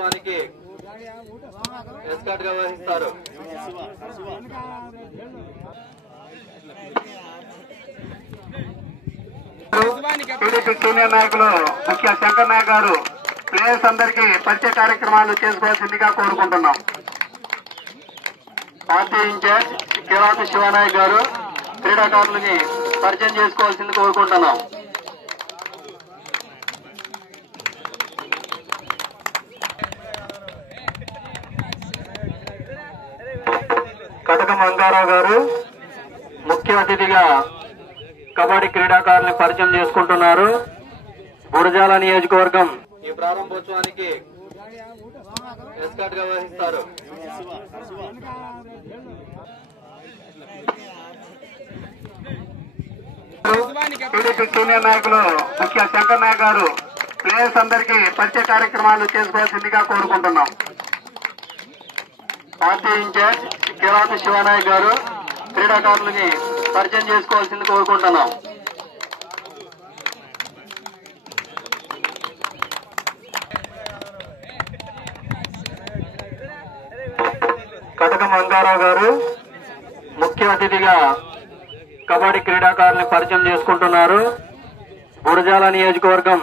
ప్రారంభోత్సవానికి ఎస్కార్ట్ గా వహిస్తారు. టీడీపీ సీనియర్ నాయకులు ముఖ్య శంకర్ నాయక్ గారు ప్లేయర్స్ అందరికీ పరిచయ కార్యక్రమాలు చేసుకోవాల్సిందిగా కోరుకుంటున్నాం. పార్టీ ఇన్ఛార్జ్ కిరాతి శివనాయక్ గారు క్రీడాకారులని పరిచయం చేసుకోవాల్సింది కోరుకుంటున్నాం. కటక మంగారావు గారు ముఖ్య అతిథిగా కబడ్డీ క్రీడాకారుల్ని పరిచయం చేసుకుంటున్నారు. గురజాల నియోజకవర్గం ఈ ప్రారంభోత్సవానికి ఎస్కార్ట్ గా వహిస్తారు. టీడీపీ సీనియర్ నాయకులు ముఖ్య శంకర్ నాయక్ గారు ప్లేయర్స్ అందరికీ పరిచయ కార్యక్రమాలు చేసుకోవాల్సిందిగా కోరుకుంటున్నాం. పార్టీ ఇన్ఛార్జ్ కిరాతి శివనాయక్ గారు క్రీడాకారులని పరిచయం చేసుకోవాల్సింది కోరుకుంటున్నాం. కటక మంగారావు గారు ముఖ్య అతిథిగా కబడ్డీ క్రీడాకారుల్ని పరిచయం చేసుకుంటున్నారు. గురజాల నియోజకవర్గం